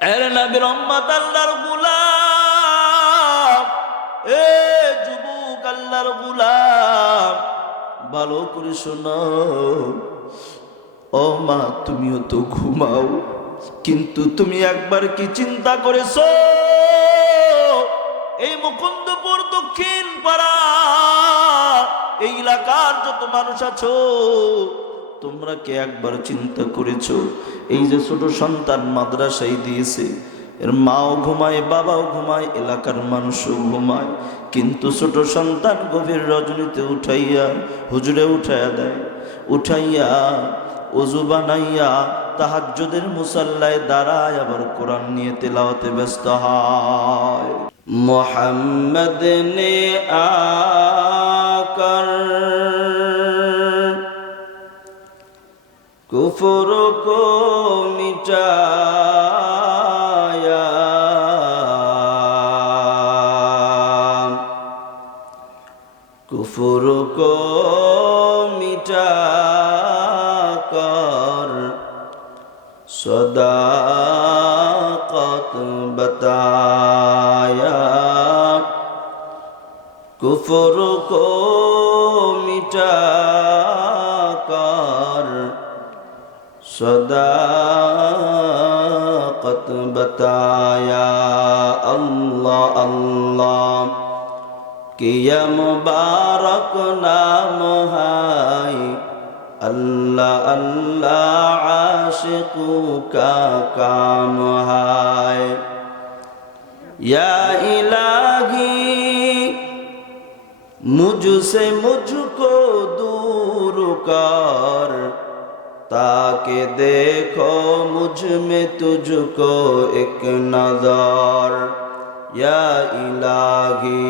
এর নবীর উম্মত আল্লাহর গোলাম, এ যুবক আল্লাহর গোলাম, ভালো করে শোনো। ও মা, তুমিও তো ঘুমাও, কিন্তু তুমি একবার কি চিন্তা করেছো এই মুকুন্দপুর দক্ষিণ পাড়া এই এলাকার যত মানুষ আছো, তোমরা কি একবার চিন্তা করেছো এই যে ছোট সন্তান মাদ্রাসায় দিয়েছে, এর মাও ঘুমায়, বাবাও ঘুমায়, এলাকার মানুষও ঘুমায়, কিন্তু ছোট সন্তান গভীর রজনীতে উঠাইয়া হুজুরে উঠাইয়া দেয়, উঠাইয়া ওযু বানাইয়া তাহাজ্জুদের মুসাল্লায় দাঁড়ায় আবার কোরআন নিয়ে তেলাওয়াতে ব্যস্ত হয়। মোহাম্মদ নে আকার কুফর কো মিটায়া, কুফর কো মিটা कर सदाकत बताया, कुफ्र को मिटा कर सदाकत बताया। अल्लाह अल्लाह किया मुबारक नाम है, अल्लाह अल्लाह आशिकों का काम है। या इलाही मुझसे मुझको दूर कर, ताकि देखो मुझ में तुझको एक नजर। या इलाही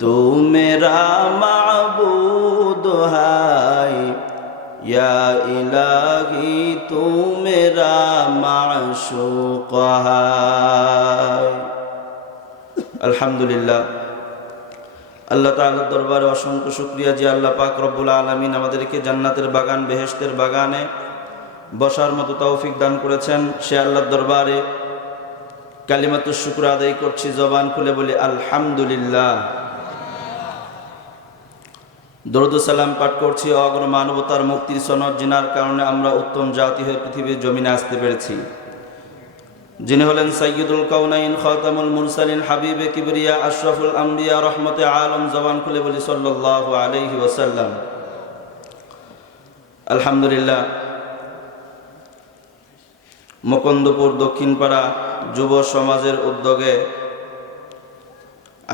तू मेरा माबूद है, या इलाही तू मेरा माशूक है। अल्हम्दुलिल्लाह, আল্লাহ তাআলার দরবারে অসংখ্য শুকরিয়া যে আল্লাহ পাক রব্বুল আলামিন আমাদেরকে জান্নাতের বাগান, বেহেশতের বাগানে বসার মতো তৌফিক দান করেছেন। সে আল্লাহর দরবারে কালিমাতুশ শুকর আদায় করছি, জবান খুলে বলি আলহামদুলিল্লাহ। দরুদ সালাম পাঠ করছি অগ্র মানবতার মুক্তির সনদ, জিনার কারণে আমরা উত্তম জাতি হয়ে পৃথিবীর জমিনে আসতে পেরেছি, যিনি হলেন সাইয়্যিদুল কাউনাইন, খাতামুল মুরসালিন, হাবিবে কিবরিয়া, আশরাফুল আম্বিয়া, রহমতে আলম। জবান খুলে বলি সাল্লাল্লাহু আলাইহি ওয়াসাল্লাম। আলহামদুলিল্লাহ, মুকুন্দপুর দক্ষিণপাড়া যুব সমাজের উদ্যোগে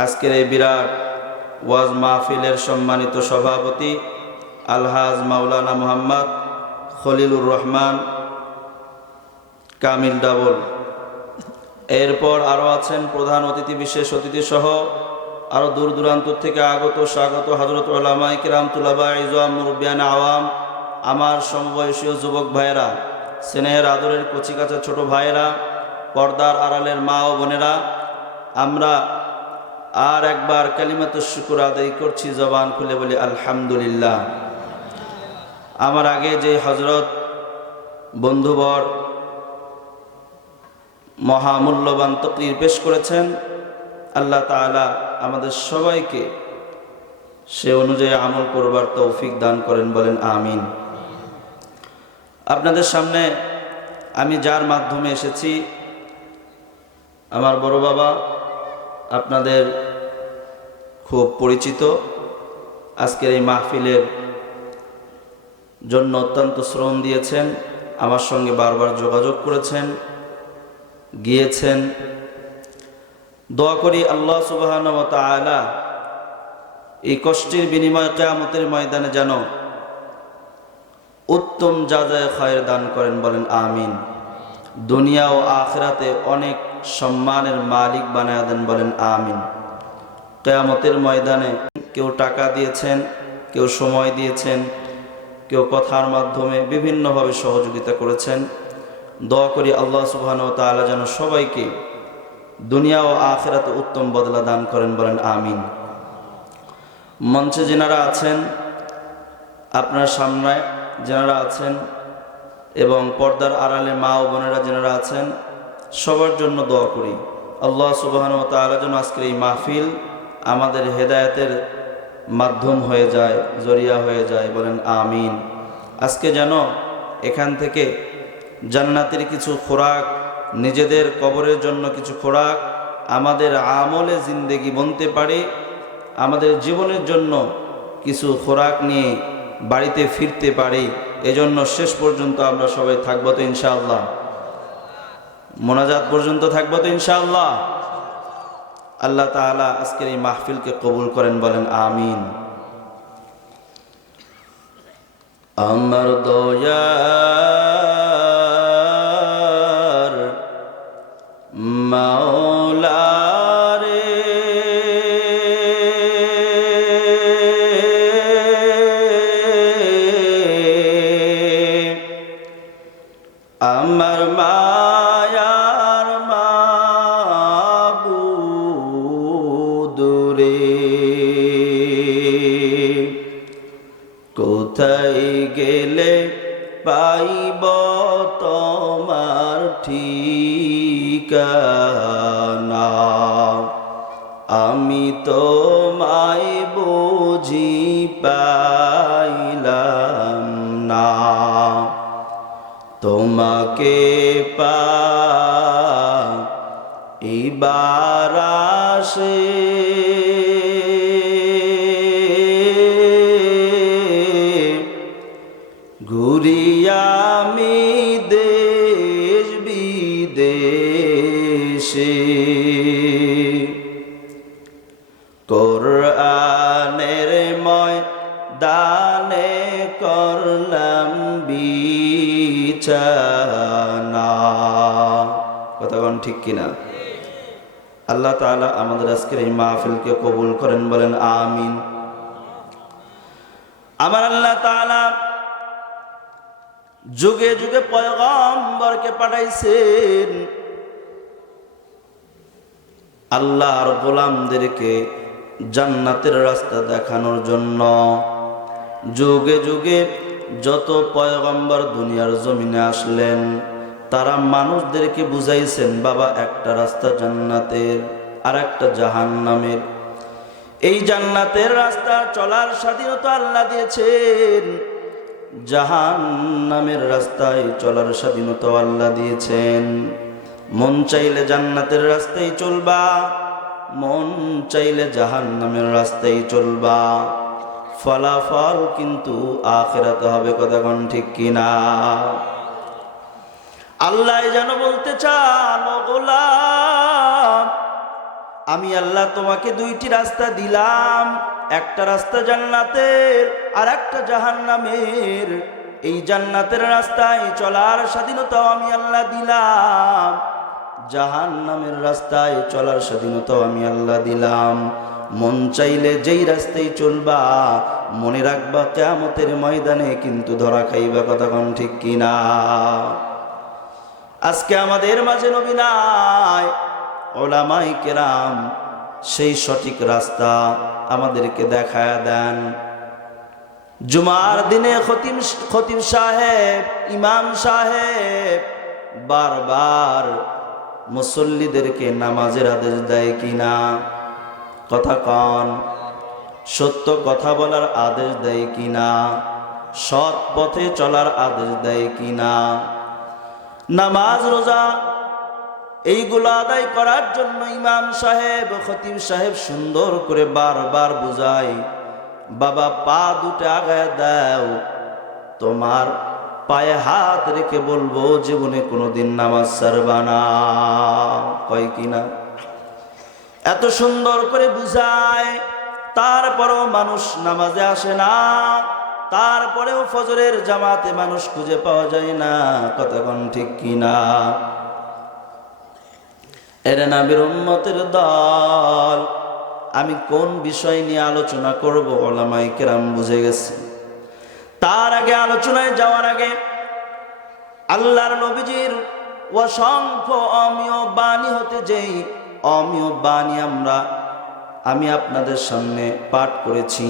আজকের এই বিরাট ওয়াজ মাহফিলের সম্মানিত সভাপতি আলহাজ মাওলানা মুহাম্মদ খলিলুর রহমান কামিল ডাবল, এরপর আরও আছেন প্রধান অতিথি, বিশেষ অতিথি সহ আরও দূর দূরান্ত থেকে আগত স্বাগত হযরত উলামায়ে কিরাম, তুলাবা ইজওয়াম, মুরব্বিয়ান আওয়াম, আমার সমবয়সী যুবক ভাইয়েরা, স্নেহের আদরের কচিকাচা ছোট ভাইয়েরা, পর্দার আড়ালের মা ও বোনেরা, আমরা আর একবার কালিমাতুশ শুকর আদায় করছি, জবান খুলে বলি আলহামদুলিল্লাহ। আমার আগে যে হযরত বন্ধুবর মহামূল্যবান তাকরীর পেশ করেছেন, আল্লাহ তাআলা আমাদের সবাইকে সে অনুযায়ী আমল করবার তৌফিক দান করেন, বলেন আমিন। আপনাদের সামনে আমি যার মাধ্যমে এসেছি, আমার বড় বাবা, আপনাদের খুব পরিচিত, আজকের এই মাহফিলের জন্য অত্যন্ত শ্রম দিয়েছেন, আমার সঙ্গে বারবার যোগাযোগ করেছেন, গিয়েছেন। দোয়া করি আল্লাহ সুবহানাহু ওয়া তাআলা এই কষ্টের বিনিময়ে কিয়ামতের ময়দানে যেন উত্তম জাযায়ে খায়ের দান করেন, বলেন আমিন। দুনিয়া ও আখিরাতে অনেক সম্মানের মালিক বানায়া দেন, বলেন আমিন। কিয়ামতের ময়দানে কেউ টাকা দিয়েছেন, কেউ সময় দিয়েছেন, কেউ কথার মাধ্যমে বিভিন্নভাবে সহযোগিতা করেছেন। দোয়া করি আল্লাহ সুবহানাহু ওয়া তাআলা যেন সবাইকে দুনিয়া ও আখিরাতে উত্তম বদলা দান করেন, বলেন আমিন। মঞ্চে যারা আছেন, আপনার সামনে যারা আছেন এবং পর্দার আড়ালে মা ও বোনেরা যারা আছেন, সবার জন্য দোয়া করি আল্লাহ সুবহানাহু ওয়া তাআলা যেন আজকের এই মাহফিল আমাদের হেদায়েতের মাধ্যম হয়ে যায়, জরিয়া হয়ে যায়, বলেন আমিন। আজকে যেন এখান থেকে জান্নাতের কিছু খোরাক, নিজেদের কবরের জন্য কিছু খোরাক, আমাদের আমলে জিন্দেগি বনতে পারে, আমাদের জীবনের জন্য কিছু খোরাক নিয়ে বাড়িতে ফিরতে পারি। এজন্য শেষ পর্যন্ত আমরা সবাই থাকবো তো ইনশাআল্লাহ, মোনাজাত পর্যন্ত থাকবো তো ইনশাআল্লাহ। আল্লাহ তাআলা আজকের এই মাহফিলকে কবুল করেন, বলেন আমিন। আমার দয়ার মাওলা রে, আমার মায়ার মাবুদ রে, কোথায় গেলে পাইব তোমার ঠিকানা, আমি তোমায় বুঝি পাইলাম না, তোমাকে পাইবার আশে ঘুরি আমি দেশ বিদেশে, কোরআনের ময়দানে করলাম বিছানা। কথা কোন ঠিক কিনা? আল্লাহ তাআলা আমাদের আজকের এই মাহফিলকে কবুল করেন, বলেন আমিন। আমার আল্লাহ তাআলা যুগে যুগে পয়গম্বরকে পাঠাইছেন আল্লাহর গোলামদেরকে জান্নাতের রাস্তা দেখানোর জন্য। যুগে যুগে যত পয়গম্বর দুনিয়ার জমিনে আসলেন, তারা মানুষদেরকে বুঝাইছেন বাবা একটা রাস্তা জান্নাতের আর একটা জাহান্নামের। এই জান্নাতের রাস্তা চলার স্বাধীনতা আল্লাহ দিয়েছেন, জাহান্নামের রাস্তায় চলার স্বাধীনতা আল্লাহ দিয়েছেন। মন চাইলে জান্নাতের রাস্তায় চলবা, মন চাইলে জাহান্নামের রাস্তায় চলবা, ফলাফল কিন্তু আখিরাতে হবে। কথা কোন ঠিক কিনা? আল্লাহ যেন বলতে চান, ও গোলাম, আমি আল্লাহ তোমাকে দুইটি রাস্তা দিলাম, একটা রাস্তা জান্নাতের আর একটা জাহান্নামের। এই জান্নাতের রাস্তায় চলার স্বাধীনতাও আমি আল্লাহ দিলাম, জাহান্নামের রাস্তায় চলার স্বাধীনতাও আমি আল্লাহ দিলাম। মন চাইলে যেই রাস্তায় চলবা, মনে রাখবা কিয়ামতের ময়দানে কিন্তু ধরা খাইবা। কথা কোন ঠিক কিনা? আজকে আমাদের মাঝে নবী নাই, উলামায়ে কেরাম সেই সঠিক রাস্তা আমাদেরকে দেখায়া দেন। জুমার দিনে খতিব সাহেব, ইমাম সাহেব বারবার মুসল্লিদেরকে নামাজের আদেশ দেয় কিনা? কথা কন। সত্য কথা বলার আদেশ দেয় কিনা? সৎ পথে চলার আদেশ দেয় কিনা? নামাজ রোজা এইগুলো আদায় করার জন্য ইমাম সাহেব, খতিব সাহেব সুন্দর করে বারবার বুঝায়, বাবা পা দুটো আগায় দাও, তোমার পায়ে হাত রেখে বলবো জীবনে কোনোদিন নামাজ ছাড়বা না। কয় কিনা? এত সুন্দর করে বুঝায়, তারপরেও মানুষ নামাজে আসে না, তারপরেও ফজরের জামাতে মানুষ খুঁজে পাওয়া যায় না। কথা কোন ঠিক কিনা? এরা নবীর উম্মতের দল। আমি কোন বিষয় নিয়ে আলোচনা করব উলামায়ে কেরাম বুঝে গেছে। তার আগে, আলোচনায় যাওয়ার আগে, আল্লাহর নবীজির অসংখ্য অমীয় বাণী হতে যেই অমীয় বাণী আমি আপনাদের সামনে পাঠ করেছি,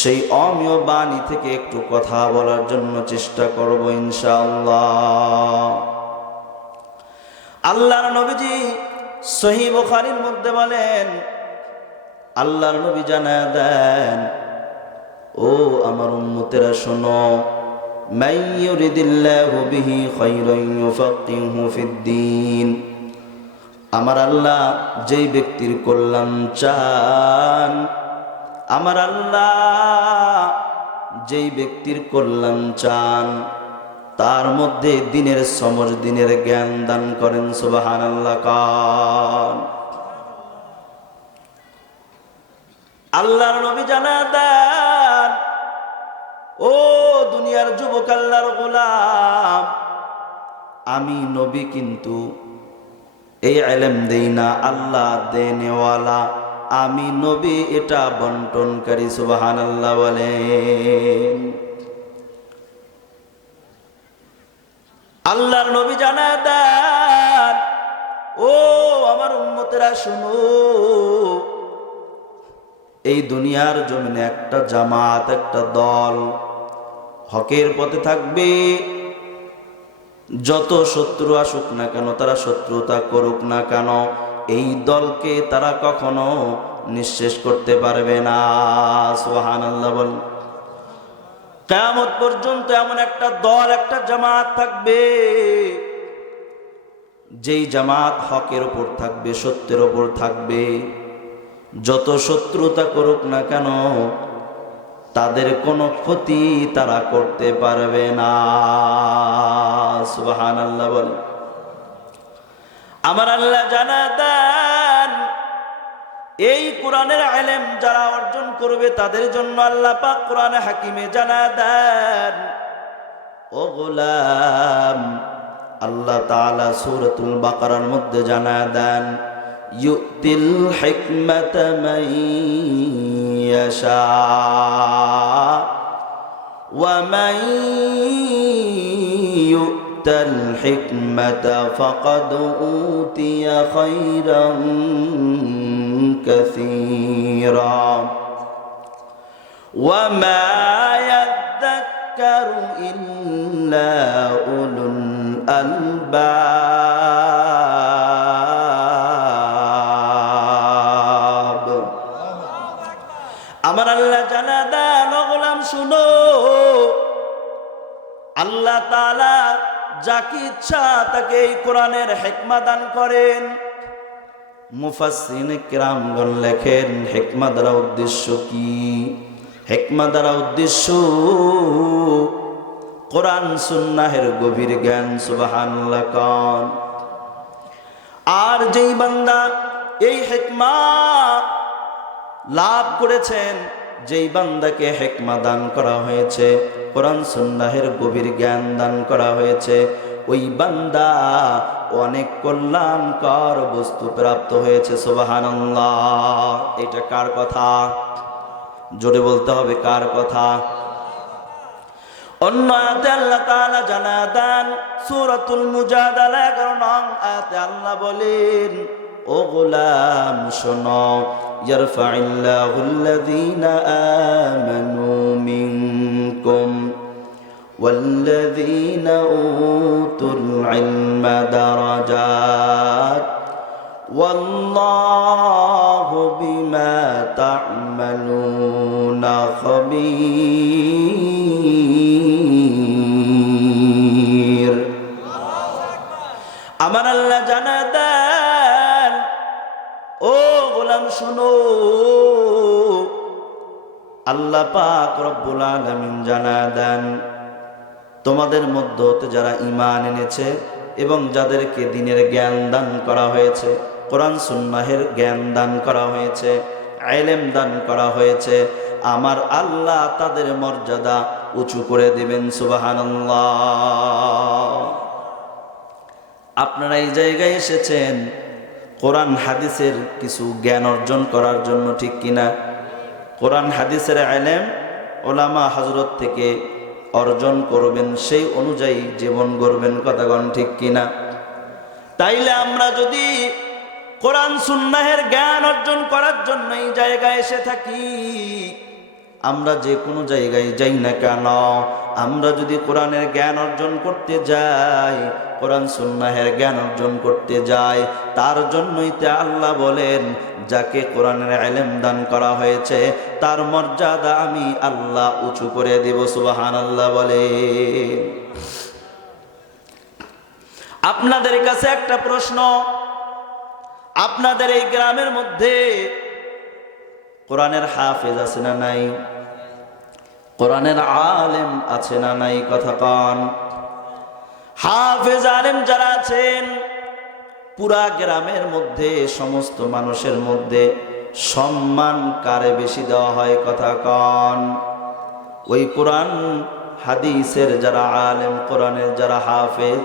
সেই অমীয় বাণী থেকে একটু কথা বলার জন্য চেষ্টা করব ইনশাআল্লাহ। আল্লাহর নবীজি সহিহ বুখারীর মধ্যে বলেন, আল্লাহর নবী জানায়া দেন, ও আমার উম্মতেরা শোনো, মান ইউরিদিল্লাহু বিহি খায়রান ইউফাক্কিহু ফিদ্দীন। আমার আল্লাহ যেই ব্যক্তির কল্যাণ চান, আমার আল্লাহ যেই ব্যক্তির কল্যাণ চান তার মধ্যে দিনের সমঝ, দিনের জ্ঞান দান করেন। সুবহানাল্লাহ। কান আল্লাহর নবী জানা দেন, ও দুনিয়ার যুবক আল্লাহর গোলাম, আমি নবী কিন্তু এই ইলম দেই না, আল্লাহ দেনেওয়ালা, আমি নবী এটা বন্টনকারী। সুবহানাল্লাহ বলেন। আল্লাহর নবী জানা দেন, ও আমার উম্মতেরা শুনো, এই দুনিয়ার জমিনে একটা জামাত, একটা দল হকের পথে থাকবে। যত শত্রু আসুক না কেন, তারা শত্রুতা করুক না কেন, এই দলকে তারা কখনো নিঃশেষ করতে পারবে না। সুবহানাল্লাহ বল। কিয়ামত পর্যন্ত এমন একটা দল, একটা জামাত থাকবে, যেই জামাত হকের উপর থাকবে, সত্যের উপর থাকবে। যত শত্রুতা করুক না কেন, তাদের কোনো ক্ষতি তারা করতে পারবে না। সুবহানাল্লাহ বল। আমার আল্লাহ জানা দেন, এই কোরআনের ইলম যারা অর্জন করবে তাদের জন্য আল্লাহ পাক কোরআনে হাকিমে জানা দেন, ও গোলাম, আল্লাহ তাআলা সূরাতুল বাকারার মধ্যে জানা দেন, ইউতিল হিকমাতা মান ইয়াশা ওয়া মান ইউতাল হিকমাতা ফাকাদ উতিয়া খায়রান কাসীরা ওয়া মা ইয়াযাক্কারু ইল্লা উলুল আলবাব। আমার আল্লাহ জানা দেন, ও গোলাম শুনো, আল্লাহ তাআলা যাকে ইচ্ছা তাকে এই কোরআনের হিকমত দান করেন। মুফাসসিরিন কিরামগণ লেখেন, হিকমত দ্বারা উদ্দেশ্য কি? হিকমত দ্বারা উদ্দেশ্য কোরআন সুন্নাহের গভীর জ্ঞান। সুবহানাল্লাহ। কান আর যেই বান্দা এই হিকমত লাভ করেছেন, যেই বান্দাকে হিকমত দান করা হয়েছে, কোরআন সুন্নাহের গভীর জ্ঞান দান করা হয়েছে, ওই বান্দা অনেক কল্যাণকর বস্তু প্রাপ্ত হয়েছে। সুবহানাল্লাহ। এটা কার কথা? জোরে বলতে হবে, কার কথা? অন্য আয়াতে আল্লাহ তাআলা জানা দেন, সূরাতুল মুজাদালা 11 নং আয়াতে আল্লাহ বলেন, ও গোলাম শোনো, ইয়ারফাইল্লাহুল্লাযীনা আমানু মিনকুম ওয়াল্লাযীনা উতুল ইলমা দারাজাত ওয়াল্লাহু বিমা তা'মালুনা খাবীর। আমার আল্লাহ জানা দেন, ও গোলাম শোনো, আল্লাহ পাক রব্বুল আলামিন জানা দেন, তোমাদের মধ্য হতে যারা ঈমান এনেছে এবং যাদেরকে দ্বীনের জ্ঞান দান করা হয়েছে, কোরআন সুন্নাহের জ্ঞান দান করা হয়েছে, ইলম দান করা হয়েছে, আমার আল্লাহ তাদের মর্যাদা উঁচু করে দিবেন। সুবহানাল্লাহ। আপনারা এই জায়গায় এসেছেন কোরআন হাদিসের কিছু জ্ঞান অর্জন করার জন্য, ঠিক কিনা? কোরআন হাদিসের ইলম ওলামা হযরত থেকে অর্জন করবেন, সেই অনুযায়ী জীবন গড়বেন। কথাগণ ঠিক কিনা? তাইলে আমরা যদি কোরআন সুন্নাহের জ্ঞান অর্জন করার জন্য এই জায়গায় এসে থাকি, আমরা যে কোনো জায়গায় যাই না কেন, আমরা যদি কোরআনের জ্ঞান অর্জন করতে যাই, কোরআন সুন্নাহের জ্ঞান অর্জন করতে যায়, তার জন্যই তে আল্লাহ বলেন যাকে কোরআনের ইলম দান করা হয়েছে তার মর্যাদা আমি আল্লাহ উঁচু করে দেব। সুবহানাল্লাহ বলে। আপনাদের কাছে একটা প্রশ্ন, আপনাদের এই গ্রামের মধ্যে কোরআনের হাফেজ আছে না নাই? কোরআনের আলেম আছে না নাই? কথা কন। হাফেজ আলেম যারা আছেন পুরা গ্রামের মধ্যে সমস্ত মানুষের মধ্যে সম্মান কারে বেশি দেওয়া হয়? কথা কন। ওই কোরআন হাদিসের যারা আলেম, কোরআনের যারা হাফেজ,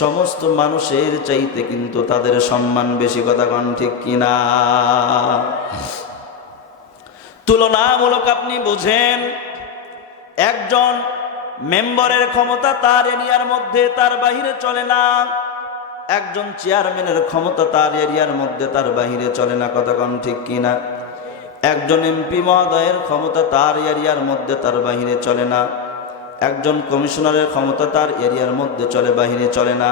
সমস্ত মানুষের চাইতে কিন্তু তাদের সম্মান বেশি। কথা কন ঠিক কিনা? তুলনামূলক আপনি বুঝেন, একজন মেম্বারের ক্ষমতা তার এরিয়ার মধ্যে, তার বাহিরে চলে না। একজন চেয়ারম্যানের ক্ষমতা তার এরিয়ার মধ্যে, তার বাহিরে চলে না। কথা কন ঠিক কিনা? একজন এমপি মহোদয়ের ক্ষমতা তার এরিয়ার মধ্যে, তার বাহিরে চলে না। একজন কমিশনারের ক্ষমতা তার এরিয়ার মধ্যে চলে, বাহিরে চলে না।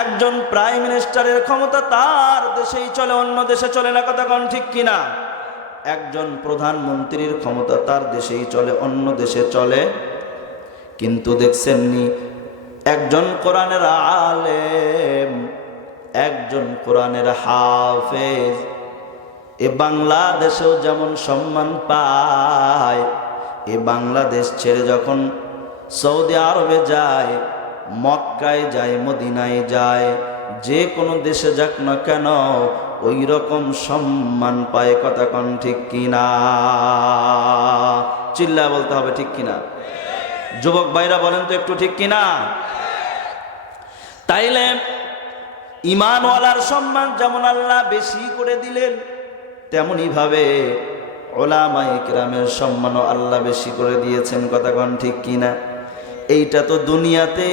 একজন প্রাইম মিনিস্টারের ক্ষমতা তার দেশেই চলে, অন্য দেশে চলে না। কথা কন ঠিক কিনা? একজন প্রধানমন্ত্রীর ক্ষমতা তার দেশেই চলে, অন্য দেশে চলে। কিন্তু দেখছেননি একজন কোরআনের আলেম, একজন কোরআনের হাফেজ এ বাংলাদেশেও যেমন সম্মান পায়, এ বাংলাদেশ ছেড়ে যখন সৌদি আরবে যায়, মক্কায় যায়, মদিনায় যায়, যে কোনো দেশে যাক না কেন ওই রকম সম্মান পায়। কথা কন ঠিক কিনা? চিল্লা বলতে হবে ঠিক কিনা? যুবক ভাইরা বলেন তো একটু ঠিক কিনা? তাইলে ঈমানওয়ালার সম্মান যেমন আল্লাহ বেশি করে দিলেন, তেমনি ভাবে উলামায়ে কেরামের সম্মানও আল্লাহ বেশি করে দিয়েছেন। কথা কন ঠিক কিনা? এইটা তো দুনিয়াতে।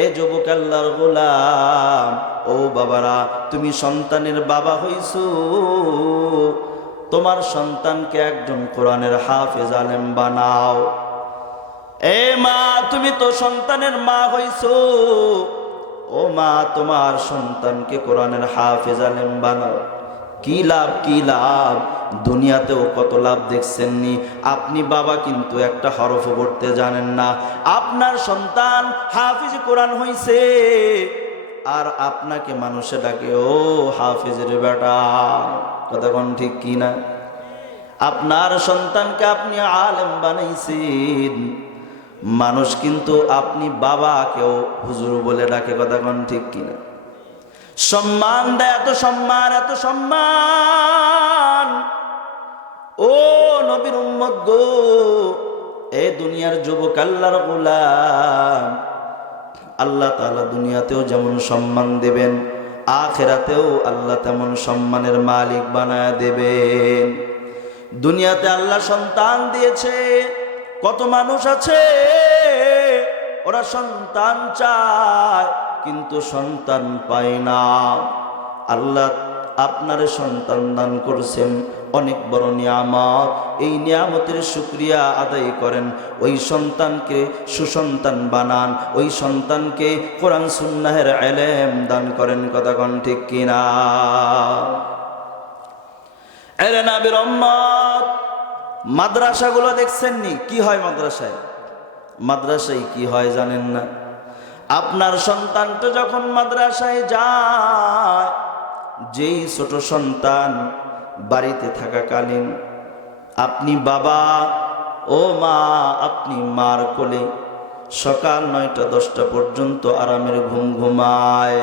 এ যুবক আল্লাহর গোলাম, ও বাবারা, তুমি সন্তানের বাবা হইছো, তোমার সন্তানকে একজন কোরআনের হাফেজ আলেম বানাও। এ মা, তুমি তো সন্তানের মা হইছো, ও মা, তোমার সন্তানকে কোরআনের হাফেজ আলেম বানাও। কি লাভ, কি লাভ? দুনিয়াতেও কত লাভ দেখছেননি। আপনি বাবা কিন্তু একটা হরফ পড়তে জানেন না, আপনার সন্তান হাফিজ কোরআন হইছে, আর আপনাকে মানুষে ডাকে ও হাফিজের বেটা। কথা কোন ঠিক কিনা? আপনার সন্তানকে আপনি আলেম বানাইছেন, মানুষ কিন্তু আপনি বাবাকেও হুজুর বলে ডাকে। কথা কোন ঠিক কিনা? সম্মান দেয়, এত সম্মান, এত সম্মান। ও নবীর উম্মত গো, এ দুনিয়ার যুবক আল্লাহর গোলাম, আল্লাহ তাআলা দুনিয়াতেও যেমন সম্মান দেবেন, আখিরাতেও আল্লাহ তেমন সম্মানের মালিক বানায় দেবেন। দুনিয়াতে আল্লাহ সন্তান দিয়েছে, কত মানুষ আছে ওরা সন্তান চায় কিন্তু সন্তান পায় না। আল্লাহ আপনারে সন্তান দান করছেন, অনেক বড় নিয়ামত। এই নিয়ামতের শুকরিয়া আদায় করেন, ওই সন্তানকে সুসন্তান বানান, ওই সন্তানকে কোরআন সুন্নাহের ইলম দান করেন। কথা কোন ঠিক কিনা? এরে নবীর উম্মত, মাদ্রাসাগুলো দেখছেননি কি হয়? মাদ্রাসায় কি হয় জানেন না? আপনার সন্তানটা যখন মাদ্রাসায় যায়, যেই ছোট সন্তান বাড়িতে থাকাকালীন আপনি বাবা, ও মা, আপনি মার কোলে সকাল 9টা 10টা পর্যন্ত আরামের ঘুম ঘুমায়।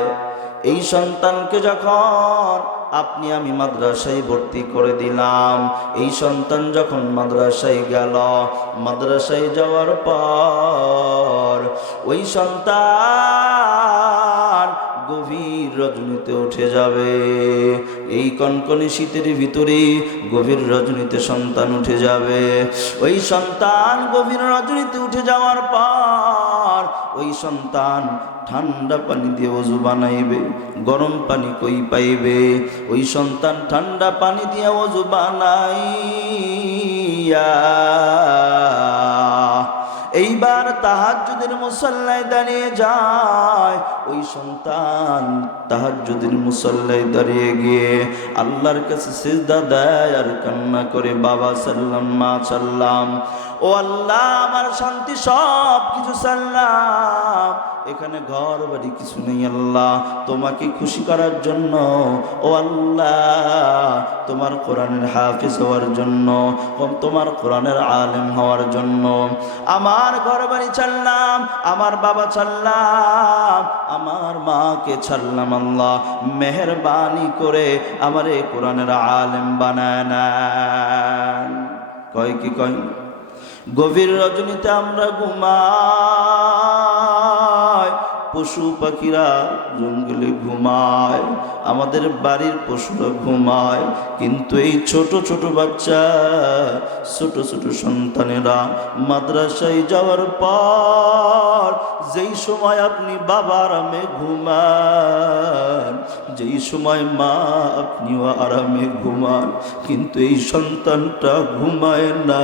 এই সন্তানকে যখন আপনি আমি মাদ্রাসায় ভর্তি করে দিলাম, এই সন্তান যখন মাদ্রাসায় গেল, মাদ্রাসায় যাওয়ার পর ওই সন্তান গভীর রজনীতে উঠে যাবে। এই কনকনে শীতের ভিতরে গভীর রজনীতে সন্তান উঠে যাবে। ওই সন্তান গভীর রজনীতে উঠে যাওয়ার পর ওই সন্তান ঠান্ডা পানি দিয়ে ওযু বানাইবে, গরম পানি কই পাইবে? ওই সন্তান ঠান্ডা পানি দিয়ে ওযু বানাইয়া এইবার তাহাজ্জুদের মুসাল্লায় দাঁড়িয়ে যায়, ওই সন্তান তাহাজ্জুদের মুসাল্লায় দাঁড়িয়ে গিয়ে আল্লাহর কাছে সিজদা দেয় আর কান্না করে, বাবা সাল্লাম, মা সাল্লাম, ও আল্লাহ আমার শান্তি সব কিছু সাল্লাম, এখানে ঘর বাড়ি কিছু নেই আল্লাহ, তোমাকে খুশি করার জন্য, ও আল্লাহ তোমার কোরআনের হাফিজ হওয়ার জন্য, তোমার কোরআনের আলেম হওয়ার জন্য আমার ঘর বাড়ি ছাড়লাম, আমার বাবা ছাড়লাম, আমার মাকে ছাড়লাম, আল্লাহ মেহেরবানি করে আমার এই কোরআনের আলেম বানায় নেন। কয় কি কয়? গভীর রজনীতে আমরা ঘুমাই, পশু পাখিরা জঙ্গলে ঘুমায়, আমাদের বাড়ির পশুরা ঘুমায়, কিন্তু এই ছোট ছোট বাচ্চা, ছোট ছোট সন্তানেরা মাদ্রাসায় যাওয়ার পর যেই সময় আপনি বাবা আরামে ঘুমান, যেই সময় মা আপনিও আরামে ঘুমান, কিন্তু এই সন্তানটা ঘুমায় না,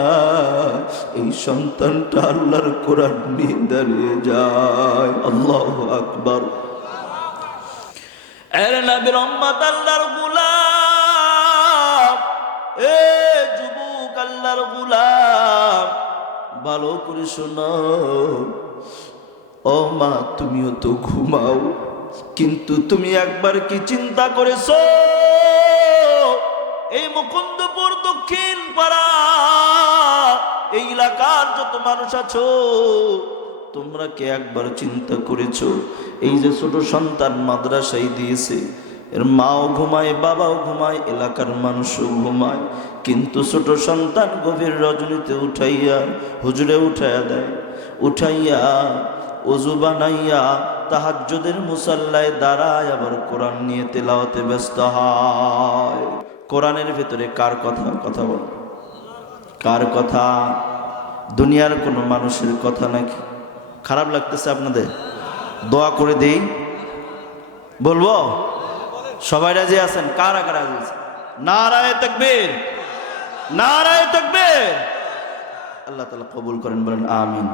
এই সন্তানটা আল্লাহর কোরআন নিয়ে দাঁড়িয়ে যায়। আল্লাহু আকবার। এর নবীর উম্মত আল্লাহর গোলাম, এ যুবক আল্লাহর গোলাম, ভালো করে শোনো, ও মা তুমিও তো ঘুমাও, কিন্তু তুমি একবার কি চিন্তা করেছো এই মুকুন্দপুর দক্ষিণ পাড়া এই এলাকার যত মানুষ আছো, তোমরা কি একবার চিন্তা করেছো এই যে ছোট সন্তান মাদ্রাসায় দিয়েছে, এর মাও ঘুমায়, বাবাও ঘুমায়, এলাকার মানুষও ঘুমায়, কিন্তু ছোট সন্তান গভীর রজনীতে উঠাইয়া হুজুরে উঠাইয়া দেয়, উঠাইয়া ওযু বানাইয়া তাহাজ্জুদের মুসাল্লায় দাঁড়ায় আবার কোরআন নিয়ে তেলাওয়াতে ব্যস্ত হয়। কোরআনের ভেতরে কার কথা? কথা বল, কার কথা? দুনিয়ার কোনো মানুষের কথা নাকি? খারাপ লাগতেছে আপনাদের? দোয়া করে দেই, বলবো? সবাই রাজি আছেন? কারা কারা রাজি আছেন? নারায়ে তাকবীর, নারায়ে তাকবীর। আল্লাহ তাআলা কবুল করেন, বলেন আমিন।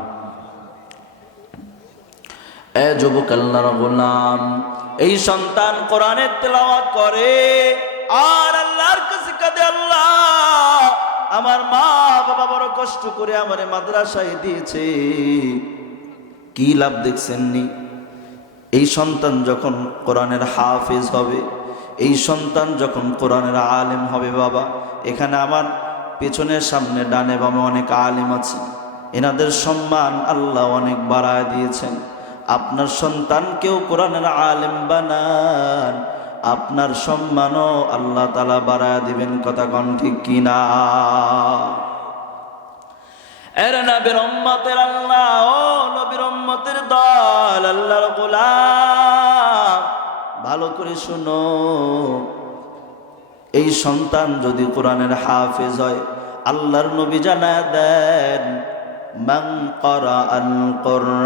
এ যুবক আল্লাহর গোলাম, এই সন্তান কোরআনের তেলাওয়াত করে আর আল্লাহর কাছে কাঁদে, আল্লাহ আমার মা বাবা বড় কষ্ট করে আমারে মাদ্রাসায় দিয়েছে, কি লাভ দেখছেননি? এই সন্তান যখন কোরআনের হাফেজ হবে, এই সন্তান যখন কোরআনের আলেম হবে, বাবা এখানে আমার পেছনের সামনে ডানে বামে অনেক আলেম আছে, এনাদের সম্মান আল্লাহ অনেক বাড়ায় দিয়েছেন। আপনার সন্তানকেও কোরআনের আলেম বানান, আপনার সম্মানও আল্লাহ তাআলা বাড়ায় দিবেন। কথা কোন ঠিক কিনা? এর নবীর উম্মতের আল্লাহ, ও নবীর উম্মতের দল, আল্লাহর গোলাম, ভালো করে শুনো, এই সন্তান যদি কোরআনের হাফেজ হয়, আল্লাহর নবী জানায় দেন, মান ক্বারা আল কুরআন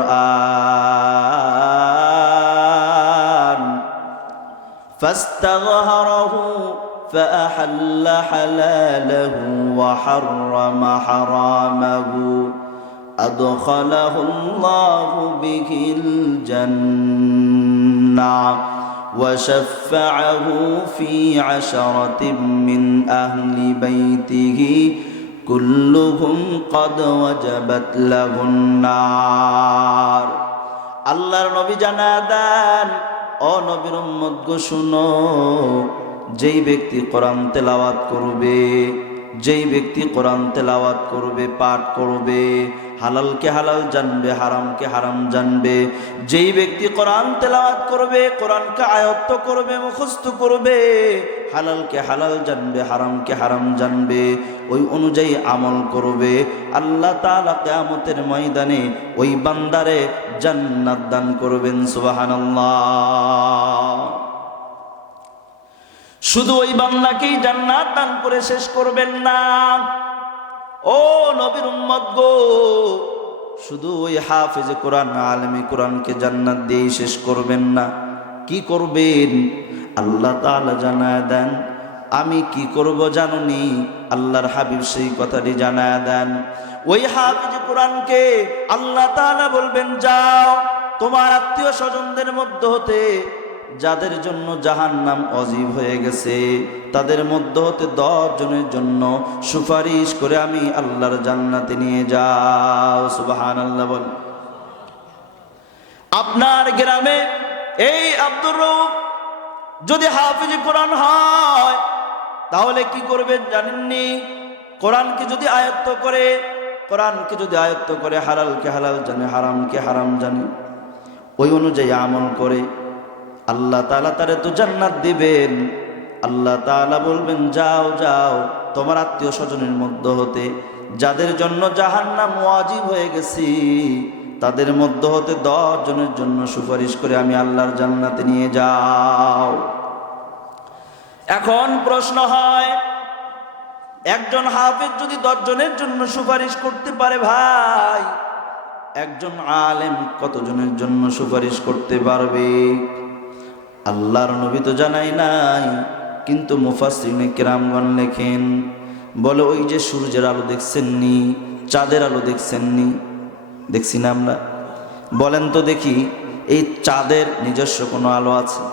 ফাস্তাযহারাহু فأحل حلاله وحرم حرامه أدخله الله به الجنة وشفعه في 10 من أهل بيته كلهم قد وجبت له النار। আল্লাহর নবী জানায় দেন, ও নবীর উম্মত গো শুনো, যেই ব্যক্তি কোরআন তেলাওয়াত করবে, যেই ব্যক্তি কোরআন তেলাওয়াত করবে, পাঠ করবে, হালালকে হালাল জানবে, হারামকে হারাম জানবে, যেই ব্যক্তি কোরআন তেলাওয়াত করবে, কোরআনকে আয়ত্ত করবে, মুখস্থ করবে, হালালকে হালাল জানবে, হারামকে হারাম জানবে, ওই অনুযায়ী আমল করবে, আল্লাহ তাআলা কিয়ামতের ময়দানে ওই বান্দারে জান্নাত দান করবেন। সুবহানাল্লাহ। শুধু ওই বান্দাকেই জান্নাত দান করে শেষ করবেন না, ও নবীর উম্মত গো, শুধু ওই হাফেজে কোরআন আলেমে কোরআনকে জান্নাত দিয়ে শেষ করবেন না। কি করবেন? আল্লাহ তাআলা জানায় দেন, আমি কি করব জানুনি? আল্লাহর হাবিব সেই কথাটি জানায় দেন। ওই হাফিজ কোরআনকে আল্লাহ তাআলা বলবেন, যাও তোমার আত্মীয় স্বজনদের মধ্য হতে যাদের জন্য জাহান্নাম অজীব হয়ে গেছে তাদের মধ্য হতে 10 জনের জন্য সুপারিশ করে আমি আল্লাহর জান্নাতে নিয়ে যাও। সুবহানাল্লাহ বল। আপনার গ্রামে এই আব্দুর রউফ যদি হাফিজ কোরআন হয় তাহলে কি করবেন জানেননি? কোরআনকে যদি আয়ত্ত করে হালালকে হালাল জানে, হারামকে হারাম জানে, ওই অনুযায়ী আমল করে আল্লাহ তাআলা তারে তো জান্নাত দিবেন। আল্লাহ তাআলা বলবেন, যাও যাও তোমার আত্মীয় স্বজনের মধ্য হতে যাদের জন্য জাহান্নাম ওয়াজিব হয়ে গেছে তাদের মধ্য হতে 10 জনের জন্য সুপারিশ করে আমি আল্লাহর জান্নাতে নিয়ে যাও। এখন প্রশ্ন হয়, একজন হাফেজ যদি 10 জনের জন্য সুপারিশ করতে পারে, ভাই একজন আলেম কতজনের জন্য সুপারিশ করতে পারবে? আল্লাহর নবী তো জানাই নাই, কিন্তু মুফাসসিরিনে কেরামগণ লেখেন, বলে ওই যে সূর্যের আলো দেখছেননি, চাঁদের আলো দেখছেননি? দেখছি না আমরা? বলেন তো দেখি, এই চাঁদের নিজস্ব কোনো আলো আছে?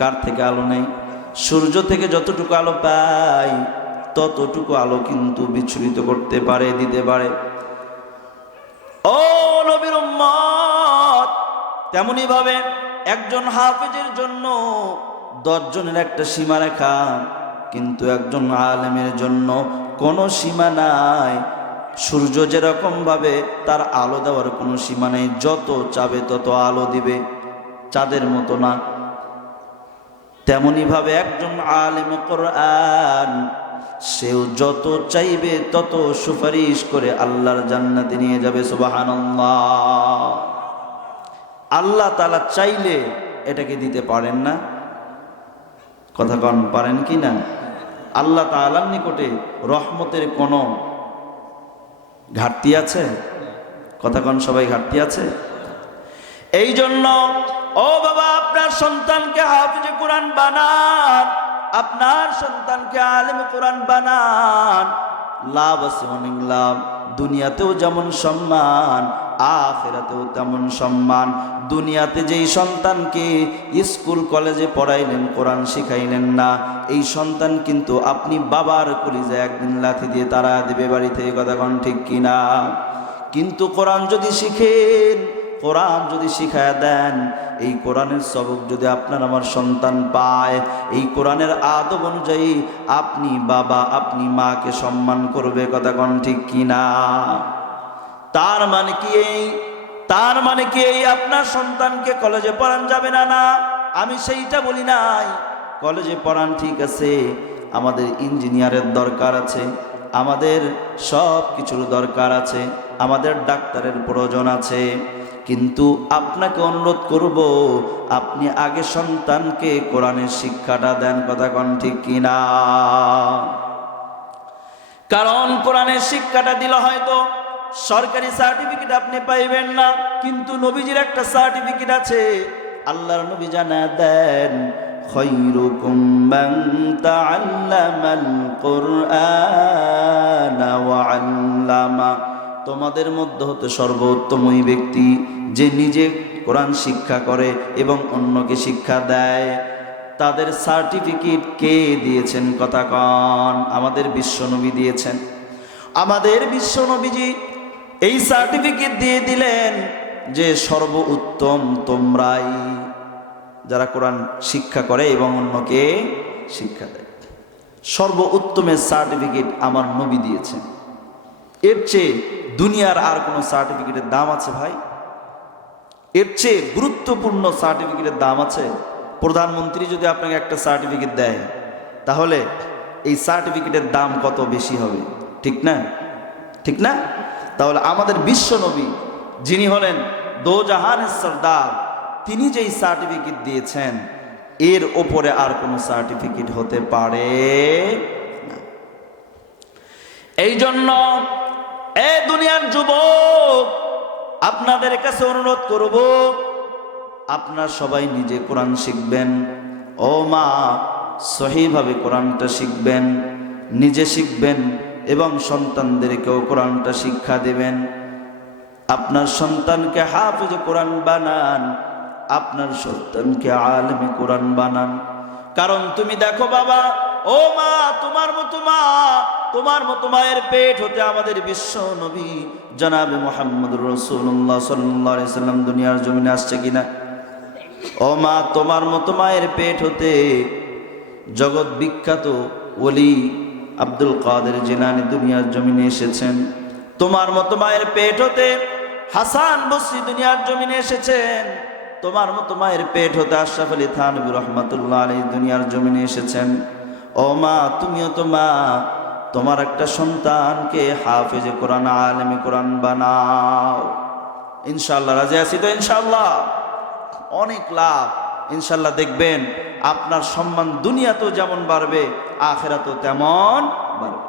কার থেকে আলো নেই? সূর্য থেকে যতটুকু আলো পাই ততটুকু আলো কিন্তু বিচ্ছুরিত করতে পারে, দিতে পারে। ও নবীর উম্মত, তেমনি ভাবে একজন হাফেজের জন্য 10 জনের একটা সীমারেখা, কিন্তু একজন আলেমের জন্য কোনো সীমা নাই। সূর্য যেরকম ভাবে তার আলো দেওয়ার কোনো সীমা নেই, যত চাবে তত আলো দিবে, চাঁদের মতো না। তেমনি ভাবে একজন আলেম কোরআন, সেও যত চাইবে তত সুপারিশ করে আল্লাহর জান্নাতে নিয়ে যাবে। সুবহানাল্লাহ। আল্লাহ তাআলা চাইলে এটাকে দিতে পারেন না? কথা কন, পারেন কি না? আল্লাহ তাআলার নিকটে রহমতের কোনো ঘাটতি আছে? কথা কন, সবাই ঘাটতি আছে? এই জন্য ও বাবা, আপনার সন্তানকে হাফিজে কোরআন বানান, আপনার সন্তানকে আলেম কোরআন বানান। লাভ আছে, অনেক লাভ। দুনিয়াতেও যেমন সম্মান, আখিরাতেও তেমন সম্মান। দুনিয়াতে যেই সন্তানকে স্কুল কলেজে পড়াইলেন, কোরআন শিখাইলেন না, এই সন্তান কিন্তু আপনি বাবার কলিজায় একদিন লাথি দিয়ে তারা দেবে বাড়ি থেকে। কথা কন ঠিক কিনা? কিন্তু কোরআন যদি শিখেন, কোরআন যদি শিখায় দেন, এই কোরআনের সবক যদি আপনার আমার সন্তান পায়, এই কোরআনের আদব অনুযায়ী আপনি বাবা, আপনি মাকে সম্মান করবে। কথা কন ঠিক কিনা? তার মানে কি এই আপনার সন্তানকে কলেজে পড়ান যাবে না? না, আমি সেইটা বলি নাই। কলেজে পড়ান ঠিক আছে, আমাদের ইঞ্জিনিয়ারের দরকার আছে, আমাদের সব কিছুর দরকার আছে, আমাদের ডাক্তারের প্রয়োজন আছে, কিন্তু আপনাকে অনুরোধ করব, আপনি আগে সন্তানকে কোরআনের শিক্ষাটা দেন। কথা কন ঠিক কিনা? কারণ কোরআনের শিক্ষাটা দিলে হয়তো সরকারি সার্টিফিকেট আপনি পাইবেন না, কিন্তু নবীজির একটা সার্টিফিকেট আছে। আল্লাহর নবী জানায় দেন, খায়রুকুম মান তাআল্লামাল কুরআনা ওয়া আল্লামা, তোমাদের মধ্য হতে সর্বোত্তম ওই ব্যক্তি যে নিজে কোরআন শিক্ষা করে এবং অন্যকে শিক্ষা দেয়। তাদের সার্টিফিকেট কে দিয়েছেন? কথা কন। আমাদের বিশ্বনবী দিয়েছেন। আমাদের বিশ্বনবীজি এই সার্টিফিকেট দিয়ে দিলেন যে সর্বোত্তম তোমরাই, যারা কোরআন শিক্ষা করে এবং অন্যকে শিক্ষা দেয়। সর্বোত্তমের সার্টিফিকেট আমার নবী দিয়েছেন। এর চেয়ে দুনিয়ার আর কোনো সার্টিফিকেটের দাম আছে ভাই? এর চেয়ে গুরুত্বপূর্ণ সার্টিফিকেটের দাম আছে? প্রধানমন্ত্রী যদি আপনাকে একটা সার্টিফিকেট দেয়, তাহলে এই সার্টিফিকেটের দাম কত বেশি হবে, ঠিক না? ঠিক না? তাহলে আমাদের বিশ্ব নবী, যিনি হলেন দো জাহানের সরদার, তিনি যেই সার্টিফিকেট দিয়েছেন, এর ওপরে আর কোনো সার্টিফিকেট হতে পারে না। এই জন্য এ দুনিয়ার যুবক, আপনাদের কাছে অনুরোধ করব, আপনারা সবাই নিজে কোরআন শিখবেন। ও মা, সহিভাবে কোরআনটা শিখবেন, নিজে শিখবেন এবং সন্তানদেরকেও কোরআনটা শিক্ষা দিবেন। আপনার সন্তানকে হাফেজ কোরআন বানান, আপনার সন্তানকে আলেমে কোরআন বানান। কারণ তুমি দেখো বাবা, ও মা, তোমার মতো মায়ের পেট হতে আমাদের বিশ্ব নবী জনাবে মুহাম্মদুর রাসূলুল্লাহ সাল্লাল্লাহু আলাইহি সাল্লাম দুনিয়ার জমিনে আসছে কিনা? ও মা, তোমার মতো মায়ের পেট হতে জগৎ বিখ্যাত ওলি আব্দুল কাদের জিলানী দুনিয়ার জমিনে এসেছেন। তোমার মতো মায়ের পেট হতে হাসান বসরি দুনিয়ার জমিনে এসেছেন। তোমার মতো মায়ের পেট হতে আশরাফ আলী থানভী রহমাতুল্লাহ আলাইহি দুনিয়ার জমিনে এসেছেন। ও মা, তুমিও তো মা, তোমার একটা সন্তানকে হাফেজে কোরআন, আলেমে কোরআন বানাও। ইনশাআল্লাহ রাজি আছি তো? ইনশাআল্লাহ অনেক লাভ। ইনশাআল্লাহ দেখবেন আপনার সম্মান দুনিয়াতেও যেমন বাড়বে, আখিরাতেও তেমন বাড়বে।